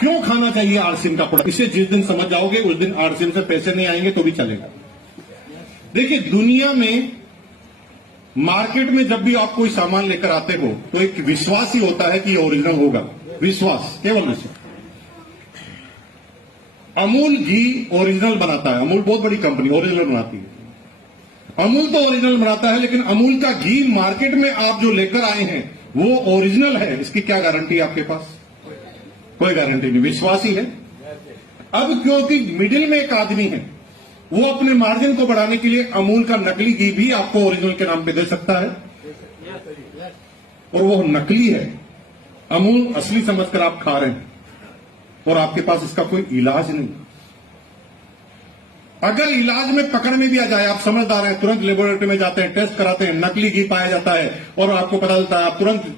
क्यों खाना चाहिए आरसीएम का प्रोडक्ट, इसे जिस दिन समझ जाओगे उस दिन आरसीएम से पैसे नहीं आएंगे तो भी चलेगा। देखिए, दुनिया में मार्केट में जब भी आप कोई सामान लेकर आते हो तो एक विश्वास ही होता है कि ये ओरिजिनल होगा, विश्वास, केवल विश्वास। अमूल घी ओरिजिनल बनाता है, अमूल बहुत बड़ी कंपनी ओरिजिनल बनाती है, अमूल तो ओरिजिनल बनाता है, लेकिन अमूल का घी मार्केट में आप जो लेकर आए हैं वो ओरिजिनल है, इसकी क्या गारंटी है आपके पास? कोई गारंटी नहीं, विश्वास ही है। अब क्योंकि मिडिल में एक आदमी है, वो अपने मार्जिन को बढ़ाने के लिए अमूल का नकली घी भी आपको ओरिजिनल के नाम पे दे सकता है, और वो नकली है, अमूल असली समझकर आप खा रहे हैं और आपके पास इसका कोई इलाज नहीं। अगर इलाज में पकड़ में भी आ जाए, आप समझदार हैं, तुरंत लेबोरेटरी में जाते हैं, टेस्ट कराते हैं, नकली घी पाया जाता है और आपको पता चलता है, आप तुरंत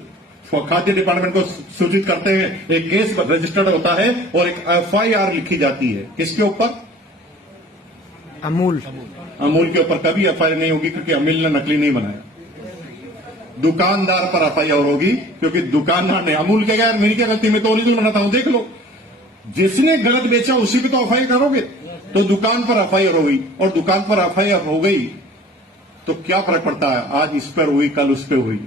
खाद्य डिपार्टमेंट को सूचित करते हैं, एक केस रजिस्टर्ड होता है और एक एफआईआर लिखी जाती है। किसके ऊपर? अमूल के ऊपर कभी एफआईआर नहीं होगी, क्योंकि अमूल ने नकली नहीं बनाया। दुकानदार पर एफआईआर होगी, क्योंकि दुकानदार ने, अमूल के यार मेरी क्या गलती, मैं तो ओरिजिनल बनाता हूं, देख लो। जिसने गलत बेचा उसी पे तो एफआईआर करोगे, तो दुकान पर एफआईआर हो गई, और दुकान पर एफआईआर हो गई तो क्या फर्क पड़ता है, आज इस पर हुई कल उस पर हुई।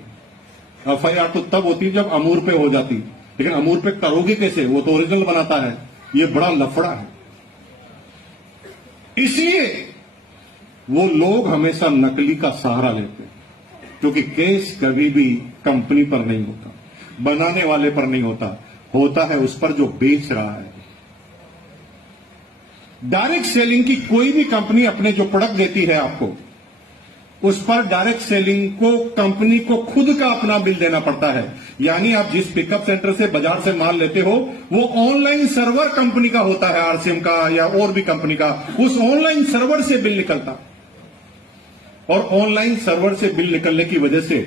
एफआईआर तो तब होती जब अमूल पे हो जाती, लेकिन अमूल पे करोगे कैसे, वो तो ओरिजिनल बनाता है। ये बड़ा लफड़ा है। इसलिए वो लोग हमेशा नकली का सहारा लेते हैं, क्योंकि केस कभी भी कंपनी पर नहीं होता, बनाने वाले पर नहीं होता, होता है उस पर जो बेच रहा है। डायरेक्ट सेलिंग की कोई भी कंपनी अपने जो प्रोडक्ट देती है आपको, उस पर डायरेक्ट सेलिंग को कंपनी को खुद का अपना बिल देना पड़ता है। यानी आप जिस पिकअप सेंटर से बाजार से माल लेते हो, वो ऑनलाइन सर्वर कंपनी का होता है, आरसीएम का या और भी कंपनी का, उस ऑनलाइन सर्वर से बिल निकलता, और ऑनलाइन सर्वर से बिल निकलने की वजह से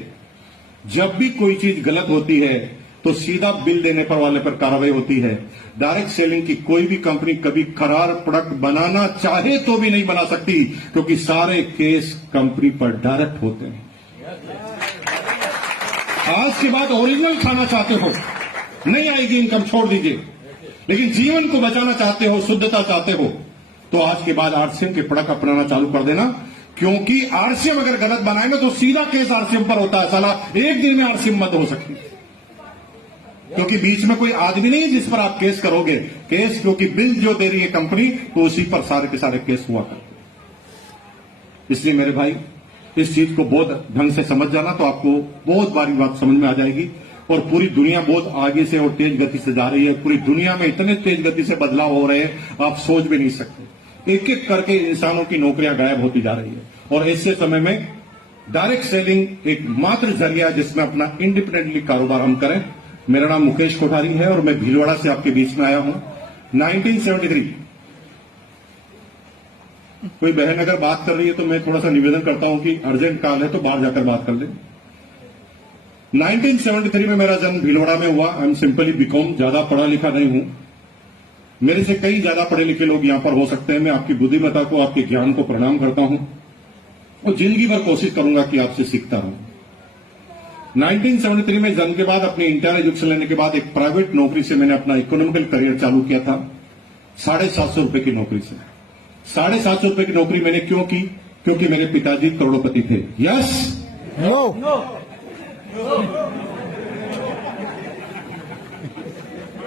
जब भी कोई चीज गलत होती है तो सीधा बिल देने पर वाले पर कार्रवाई होती है। डायरेक्ट सेलिंग की कोई भी कंपनी कभी खराब प्रोडक्ट बनाना चाहे तो भी नहीं बना सकती, क्योंकि सारे केस कंपनी पर डायरेक्ट होते हैं। आज के बाद ओरिजिनल खाना चाहते हो, नहीं आएगी इनकम, छोड़ दीजिए। लेकिन जीवन को बचाना चाहते हो, शुद्धता चाहते हो, तो आज के बाद आरसीएम के प्रोडक्ट अपनाना चालू कर देना, क्योंकि आरसीएम अगर गलत बनाएंगे तो सीधा केस आरसीएम पर होता है। साला एक दिन में आरसीएम बंद हो सकती है, क्योंकि बीच में कोई आदमी नहीं है जिस पर आप केस करोगे। केस क्योंकि बिल जो दे रही है कंपनी, तो उसी पर सारे के सारे केस हुआ करते। इसलिए मेरे भाई, इस चीज को बहुत ढंग से समझ जाना, तो आपको बहुत बारी बात समझ में आ जाएगी। और पूरी दुनिया बहुत आगे से और तेज गति से जा रही है। पूरी दुनिया में इतने तेज गति से बदलाव हो रहे हैं, आप सोच भी नहीं सकते। एक एक करके इंसानों की नौकरियां गायब होती जा रही है, और ऐसे समय में डायरेक्ट सेलिंग एक मात्र जरिया है जिसमें अपना इंडिपेंडेंटली कारोबार हम करें। मेरा नाम मुकेश कोठारी है और मैं भीलवाड़ा से आपके बीच में आया हूं। 1973, कोई बहन अगर बात कर रही है तो मैं थोड़ा सा निवेदन करता हूं कि अर्जेंट कॉल है तो बाहर जाकर बात कर ले। 1973 में मेरा जन्म भीलवाड़ा में हुआ। आई एम सिंपली बीकॉम, ज्यादा पढ़ा लिखा नहीं हूं। मेरे से कई ज्यादा पढ़े लिखे लोग यहां पर हो सकते हैं। मैं आपकी बुद्धिमत्ता को, आपके ज्ञान को प्रणाम करता हूं और जिंदगी भर कोशिश करूंगा कि आपसे सीखता रहूं। 1973 में जन्म के बाद अपनी इंटर एजुकेशन लेने के बाद एक प्राइवेट नौकरी से मैंने अपना इकोनॉमिकल करियर चालू किया था। 750 रुपए की नौकरी से। 750 रुपए की नौकरी मैंने क्यों की? क्योंकि मेरे पिताजी करोड़पति थे। यस, नो,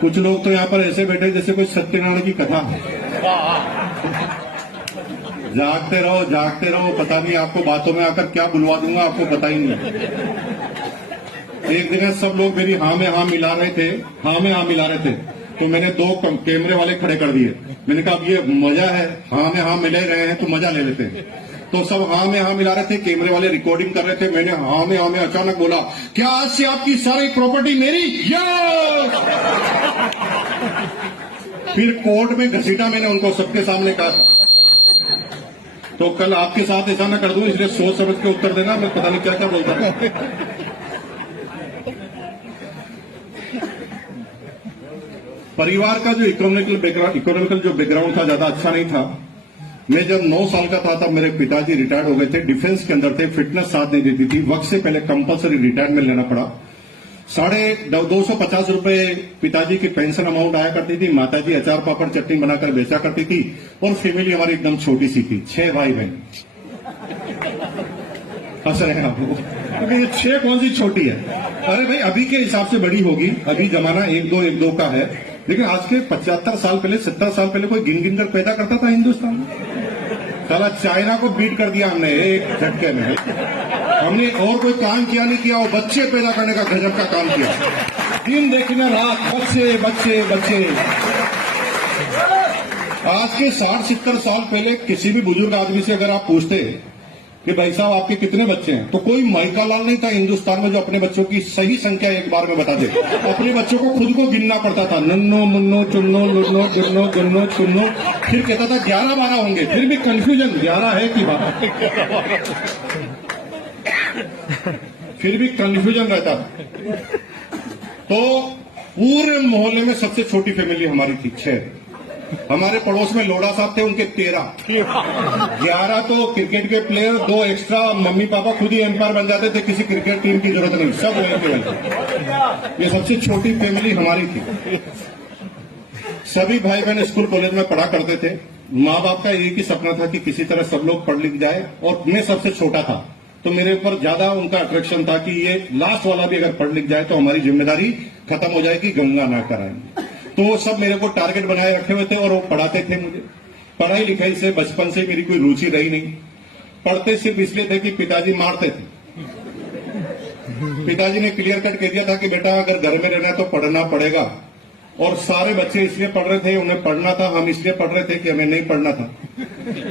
कुछ लोग तो यहां पर ऐसे बैठे जैसे कोई सत्यनारायण की कथा। जागते रहो, पता नहीं आपको बातों में आकर क्या बुलवा दूंगा, आपको पता ही नहीं। एक दिन सब लोग मेरी हाँ में हाँ मिला रहे थे, तो मैंने 2 कैमरे वाले खड़े कर दिए। मैंने कहा अब ये मजा है, हाँ में हाँ मिले रहे हैं तो मजा ले लेते हैं। तो सब हाँ में हाँ मिला रहे थे, कैमरे वाले रिकॉर्डिंग कर रहे थे। मैंने हाँ में अचानक बोला, क्या आज से आपकी सारी प्रॉपर्टी मेरी? यस! फिर कोर्ट में घसीटा मैंने उनको, सबके सामने कहा। तो कल आपके साथ ऐसा ना कर दूं, इसलिए सोच समझ के उत्तर देना। मैं पता नहीं क्या क्या बोलता हूं। परिवार का जो इकोनॉमिकल जो बैकग्राउंड था, ज्यादा अच्छा नहीं था। मैं जब 9 साल का था तब मेरे पिताजी रिटायर्ड हो गए थे, डिफेंस के अंदर थे, फिटनेस साथ नहीं देती थी। वक्त से पहले कंपलसरी रिटायरमेंट लेना पड़ा। 250 रुपए पिताजी की पेंशन अमाउंट आया करती थी, माताजी अचार पापड़ चटनी बनाकर बेचा करती थी, और फैमिली हमारी एकदम छोटी सी थी, 6 भाई बहन। हंस रहे हैं आप, क्योंकि ये 6 कौन सी छोटी है? अरे भाई अभी के हिसाब से बड़ी होगी, अभी जमाना 1-2 का है, लेकिन आज के 75 साल पहले 70 साल पहले कोई गिन गिन कर पैदा करता था हिंदुस्तान में? साला चाइना को बीट कर दिया हमने एक झटके में। हमने और कोई काम किया नहीं किया, और बच्चे पैदा करने का गजब का काम किया। दिन देखना रात बच्चे बच्चे बच्चे। आज के 60-70 साल पहले किसी भी बुजुर्ग आदमी से अगर आप पूछते कि भाई साहब आपके कितने बच्चे हैं, तो कोई माइका लाल नहीं था हिंदुस्तान में जो अपने बच्चों की सही संख्या एक बार में बता दे। अपने बच्चों को खुद को गिनना पड़ता था, नन्नो मुन्नो चुन्नो लुन्नो गुन्नो गुन्नो चुन्नो, फिर कहता था 11-12 होंगे, फिर भी कंफ्यूजन 11 है कि 12, फिर भी कंफ्यूजन रहता था। तो पूरे मोहल्ले में सबसे छोटी फैमिली हमारी थी, 6। हमारे पड़ोस में लोड़ा साहब थे, उनके 13, 11 तो क्रिकेट के प्लेयर, 2 एक्स्ट्रा, मम्मी पापा खुद ही एम्पायर बन जाते थे, किसी क्रिकेट टीम की जरूरत नहीं, सब वहीं के वहीं। ये सबसे छोटी फैमिली हमारी थी। सभी भाई बहन स्कूल कॉलेज में पढ़ा करते थे। माँ बाप का एक ही सपना था कि किसी तरह सब लोग पढ़ लिख जाए, और मैं सबसे छोटा था, तो मेरे ऊपर ज्यादा उनका अट्रैक्शन था कि ये लास्ट वाला भी अगर पढ़ लिख जाए तो हमारी जिम्मेदारी खत्म हो जाएगी, गंगा ना कराएंगे। तो वो सब मेरे को टारगेट बनाए रखे हुए थे, और वो पढ़ाते थे मुझे। पढ़ाई लिखाई से बचपन से मेरी कोई रुचि रही नहीं। पढ़ते सिर्फ इसलिए थे कि पिताजी मारते थे। पिताजी ने क्लियर कट कह दिया था कि बेटा अगर घर में रहना है तो पढ़ना पड़ेगा, और सारे बच्चे इसलिए पढ़ रहे थे, उन्हें पढ़ना था, हम इसलिए पढ़ रहे थे कि हमें नहीं पढ़ना था।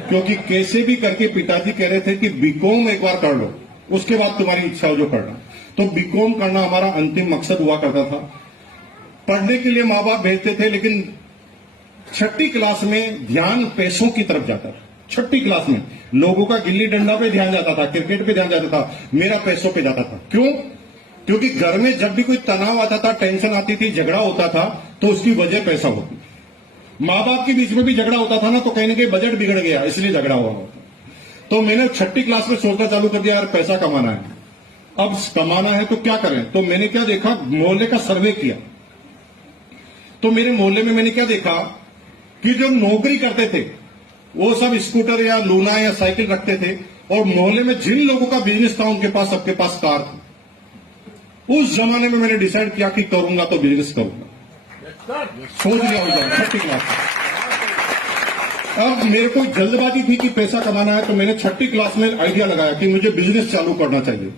क्योंकि कैसे भी करके पिताजी कह रहे थे कि बीकॉम एक बार कर लो, उसके बाद तुम्हारी इच्छा हो जो करना। तो बीकॉम करना हमारा अंतिम मकसद हुआ करता था। पढ़ने के लिए माँ बाप भेजते थे, लेकिन 6ठी क्लास में ध्यान पैसों की तरफ जाता था। 6ठी क्लास में लोगों का गिल्ली डंडा पे ध्यान जाता था, क्रिकेट पे ध्यान जाता था, मेरा पैसों पे जाता था। क्यों? क्योंकि घर में जब भी कोई तनाव आता था, टेंशन आती थी, झगड़ा होता था, तो उसकी वजह पैसा होती। माँ बाप के बीच में भी झगड़ा होता था ना, तो कहीं ना कहीं बजट बिगड़ गया, इसलिए झगड़ा हुआ होता। तो मैंने 6ठी क्लास में सोचना चालू कर दिया, यार पैसा कमाना है, अब कमाना है तो क्या करें। तो मैंने क्या देखा, मोहल्ले का सर्वे किया। तो मेरे मोहल्ले में मैंने क्या देखा कि जो नौकरी करते थे वो सब स्कूटर या लूना या साइकिल रखते थे, और मोहल्ले में जिन लोगों का बिजनेस था उनके पास सबके पास कार थी। उस जमाने में मैंने डिसाइड किया कि करूंगा तो बिजनेस करूंगा। सोच लिया होगा 6ठी क्लास में। अब मेरे को जल्दबाजी थी कि पैसा कमाना है, तो मैंने 6ठी क्लास में आइडिया लगाया कि मुझे बिजनेस चालू करना चाहिए।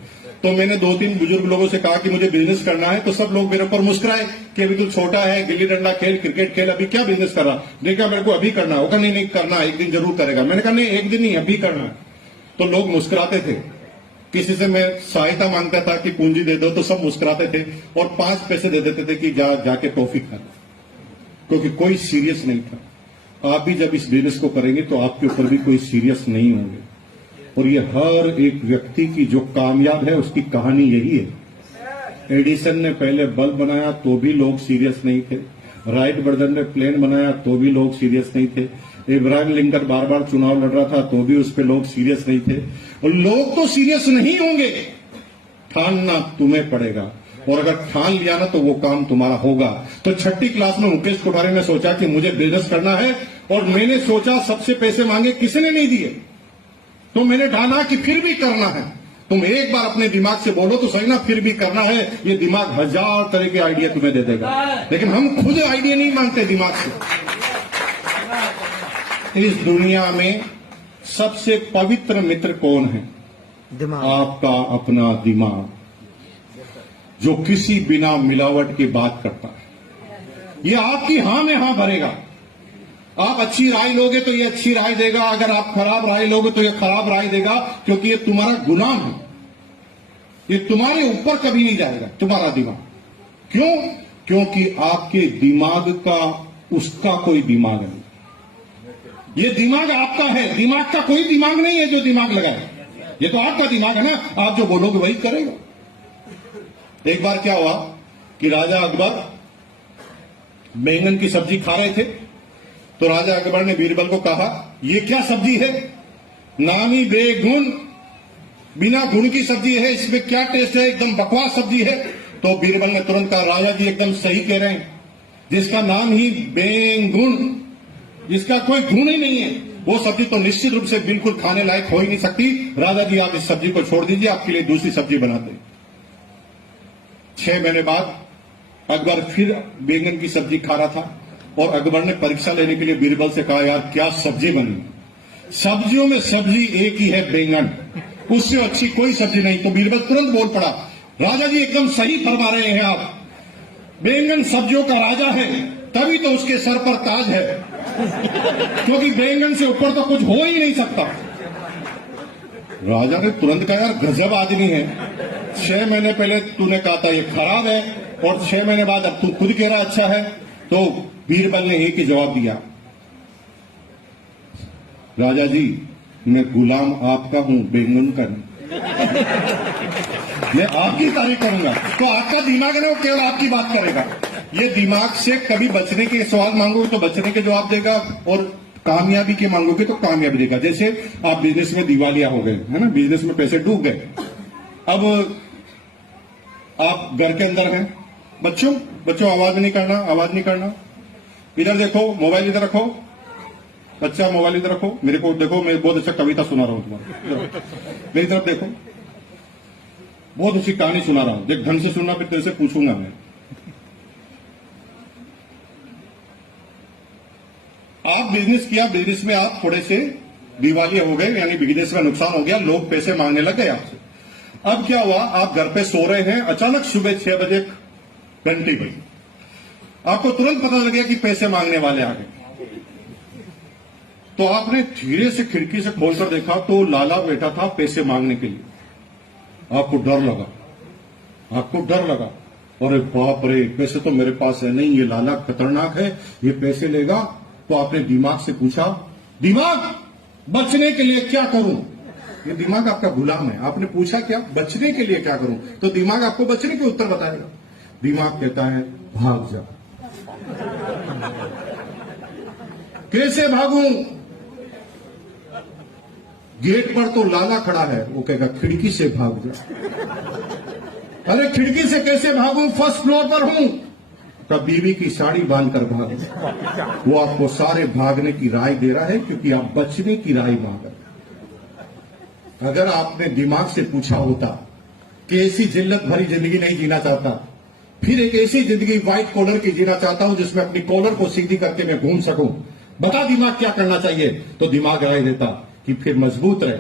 तो मैंने 2-3 बुजुर्ग लोगों से कहा कि मुझे बिजनेस करना है, तो सब लोग मेरे ऊपर मुस्कुराए कि अभी तू छोटा है, गिल्ली डंडा खेल, क्रिकेट खेल, अभी क्या बिजनेस कर रहा। देखा मेरे को अभी करना होगा, नहीं करना, एक दिन जरूर करेगा। मैंने कहा नहीं, एक दिन नहीं, अभी करना है। तो लोग मुस्कुराते थे। किसी से मैं सहायता मांगता था कि पूंजी दे दो, तो सब मुस्कुराते थे और 5 पैसे दे देते थे कि जाके टॉफी खा, क्योंकि कोई सीरियस नहीं था। आप भी जब इस बिजनेस को करेंगे तो आपके ऊपर भी कोई सीरियस नहीं होंगे। और ये हर एक व्यक्ति की जो कामयाब है उसकी कहानी यही है। एडिसन ने पहले बल्ब बनाया तो भी लोग सीरियस नहीं थे, राइट ब्रदर ने प्लेन बनाया तो भी लोग सीरियस नहीं थे, इब्राहिम लिंकन बार बार चुनाव लड़ रहा था तो भी उस पर लोग सीरियस नहीं थे। और लोग तो सीरियस नहीं होंगे, ठानना तुम्हें पड़ेगा, और अगर ठान लिया ना तो वो काम तुम्हारा होगा। तो 6ठी क्लास में मुकेश कोठारी ने सोचा कि मुझे बिजनेस करना है, और मैंने सोचा सबसे पैसे मांगे, किसी ने नहीं दिए, तो मैंने ठाना कि फिर भी करना है। तुम एक बार अपने दिमाग से बोलो तो सही ना, फिर भी करना है। ये दिमाग 1000 तरह के आइडिया तुम्हें दे देगा, लेकिन हम खुद आइडिया नहीं मांगते दिमाग से। इस दुनिया में सबसे पवित्र मित्र कौन है? दिमाग। आपका अपना दिमाग, जो किसी बिना मिलावट की बात करता है। ये आपकी हां में हां भरेगा। आप अच्छी राय लोगे तो ये अच्छी राय देगा, अगर आप खराब राय लोगे तो ये खराब राय देगा, क्योंकि ये तुम्हारा गुलाम है। ये तुम्हारे ऊपर कभी नहीं जाएगा, तुम्हारा दिमाग। क्यों? क्योंकि आपके दिमाग का उसका कोई दिमाग नहीं। ये दिमाग आपका है, दिमाग का कोई दिमाग नहीं है जो दिमाग लगाए। ये तो आपका दिमाग है ना, आप जो बोलोगे वही करेगा। एक बार क्या हुआ कि राजा अकबर बैंगन की सब्जी खा रहे थे, तो राजा अकबर ने बीरबल को कहा, ये क्या सब्जी है? नामी बेगुन, बिना गुण की सब्जी है, इसमें क्या टेस्ट है, एकदम बकवास सब्जी है। तो बीरबल ने तुरंत कहा, राजा जी एकदम सही कह रहे हैं, जिसका नाम ही बेगुण, जिसका कोई गुण ही नहीं है, वो सब्जी तो निश्चित रूप से बिल्कुल खाने लायक हो ही नहीं सकती। राजा जी आप इस सब्जी को छोड़ दीजिए, आपके लिए दूसरी सब्जी बनाते हैं। 6 महीने बाद अकबर फिर बैंगन की सब्जी खा रहा था और अकबर ने परीक्षा लेने के लिए बीरबल से कहा, यार क्या सब्जी बनी? सब्जियों में सब्जी एक ही है, बैंगन, उससे अच्छी कोई सब्जी नहीं। तो बीरबल तुरंत बोल पड़ा, राजा जी एकदम सही फरमा रहे हैं आप, बैंगन सब्जियों का राजा है, तभी तो उसके सर पर ताज है, क्योंकि बैंगन से ऊपर तो कुछ हो ही नहीं सकता। राजा ने तुरंत कहा, यार गजब आदमी है, 6 महीने पहले तूने कहा था ये खराब है और 6 महीने बाद अब तू खुद कह रहा अच्छा है। तो बीरबल ने एक ही जवाब दिया, राजा जी मैं गुलाम आपका हूं, बैंगन का नहीं। मैं आपकी तारीफ करूंगा तो आपका दिमाग है ना, वो केवल आपकी बात करेगा। ये दिमाग से कभी बचने के सवाल मांगोगे तो बचने के जवाब देगा, और कामयाबी के मांगोगे तो कामयाबी देगा। जैसे आप बिजनेस में दिवालिया हो गए, है ना, बिजनेस में पैसे डूब गए। अब आप घर के अंदर हैं, बच्चों आवाज नहीं करना, आवाज नहीं करना, इधर देखो, मोबाइल इधर रखो, बच्चा मोबाइल इधर रखो, मेरे को देखो, मैं बहुत अच्छा कविता सुना रहा हूं तुम्हारा, मेरी तरफ देखो, बहुत अच्छी कहानी सुना रहा हूं, देख ढंग से सुनना, फिर तेरे से पूछूंगा मैं। आप बिजनेस किया, बिजनेस में आप थोड़े से दिवालिया हो गए, यानी बिजनेस का नुकसान हो गया, लोग पैसे मांगने लग गए आपसे। अब क्या हुआ, आप घर पे सो रहे हैं, अचानक सुबह 6 बजे घंटी बजी, आपको तुरंत पता लग गया कि पैसे मांगने वाले आ गए। तो आपने धीरे से खिड़की से खोलकर देखा तो लाला बैठा था पैसे मांगने के लिए। आपको डर लगा, अरे बाप रे, पैसे तो मेरे पास है नहीं, ये लाला खतरनाक है, ये पैसे लेगा। तो आपने दिमाग से पूछा, दिमाग बचने के लिए क्या करूं? ये दिमाग आपका गुलाम है। आपने पूछा क्या, बचने के लिए क्या करूं? तो दिमाग आपको बचने के उत्तर बताएगा। दिमाग कहता है, भाग जा। कैसे भागूं? गेट पर तो लाला खड़ा है, वो कहेगा खिड़की से भाग जा। अरे खिड़की से कैसे भागूं, फर्स्ट फ्लोर पर हूं। का बीवी की साड़ी बांधकर भाग। वो आपको सारे भागने की राय दे रहा है, क्योंकि आप बचने की राय मांग रहे। अगर आपने दिमाग से पूछा होता कि ऐसी जिल्लत भरी जिंदगी नहीं जीना चाहता, फिर एक ऐसी जिंदगी व्हाइट कॉलर की जीना चाहता हूं जिसमें अपनी कॉलर को सीधी करके मैं घूम सकूं, बता दिमाग क्या करना चाहिए? तो दिमाग राय देता कि फिर मजबूत रहे,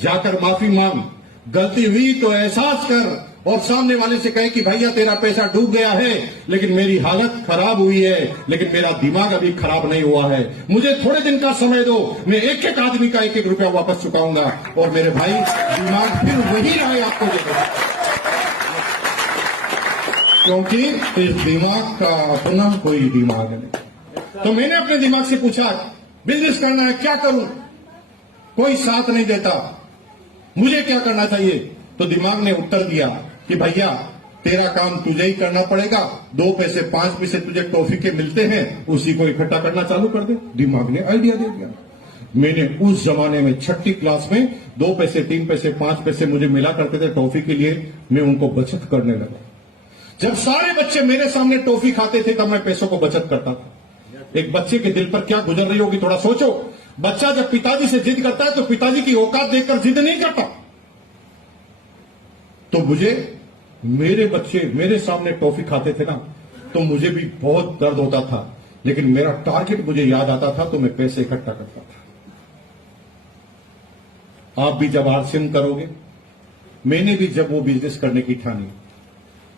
जाकर माफी मांग, गलती हुई तो एहसास कर, और सामने वाले से कहे कि भैया तेरा पैसा डूब गया है, लेकिन मेरी हालत खराब हुई है, लेकिन मेरा दिमाग अभी खराब नहीं हुआ है, मुझे थोड़े दिन का समय दो, मैं एक एक आदमी का 1-1 रुपया वापस चुकाऊंगा। और मेरे भाई, दिमाग फिर वही राय आपको देगा, क्योंकि इस दिमाग का अपना कोई दिमाग नहीं। तो मैंने अपने दिमाग से पूछा, बिजनेस करना है, क्या करूं? कोई साथ नहीं देता, मुझे क्या करना चाहिए? तो दिमाग ने उत्तर दिया कि भैया तेरा काम तुझे ही करना पड़ेगा, 2 पैसे 5 पैसे तुझे टॉफी के मिलते हैं, उसी को इकट्ठा करना चालू कर दे। दिमाग ने आइडिया दे दिया। मैंने उस जमाने में 6ठी क्लास में 2 पैसे 3 पैसे 5 पैसे मुझे मिला करते थे टॉफी के लिए, मैं उनको बचत करने लगा। जब सारे बच्चे मेरे सामने टॉफी खाते थे तब मैं पैसों को बचत करता था। एक बच्चे के दिल पर क्या गुजर रही होगी, थोड़ा सोचो। बच्चा जब पिताजी से जिद करता है तो पिताजी की औकात देखकर जिद नहीं करता। तो मुझे, मेरे बच्चे मेरे सामने टॉफी खाते थे ना, तो मुझे भी बहुत दर्द होता था, लेकिन मेरा टारगेट मुझे याद आता था, तो मैं पैसे इकट्ठा करता था। आप भी जब आरसीएम करोगे, मैंने भी जब वो बिजनेस करने की ठानी,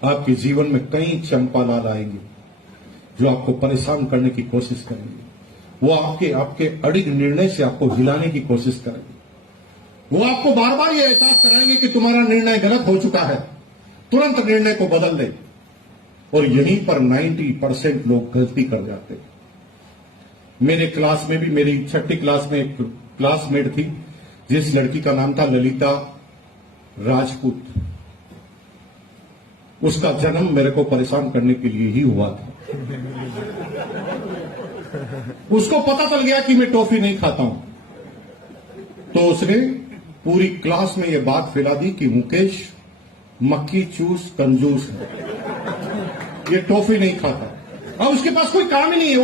आपके जीवन में कई चंपालाल आएंगे जो आपको परेशान करने की कोशिश करेंगे। वो आपके अड़िग निर्णय से आपको हिलाने की कोशिश करेंगे। वो आपको बार बार ये एहसास कराएंगे कि तुम्हारा निर्णय गलत हो चुका है, तुरंत निर्णय को बदल दे। और यहीं पर 90% लोग गलती कर जाते हैं। मेरे क्लास में भी, मेरी 6ठी क्लास में एक क्लासमेट थी, जिस लड़की का नाम था ललिता राजपूत। उसका जन्म मेरे को परेशान करने के लिए ही हुआ था। उसको पता चल गया कि मैं टॉफी नहीं खाता हूं, तो उसने पूरी क्लास में यह बात फैला दी कि मुकेश मक्खी चूस कंजूस है। ये टॉफी नहीं खाता। अब उसके पास कोई काम ही नहीं है।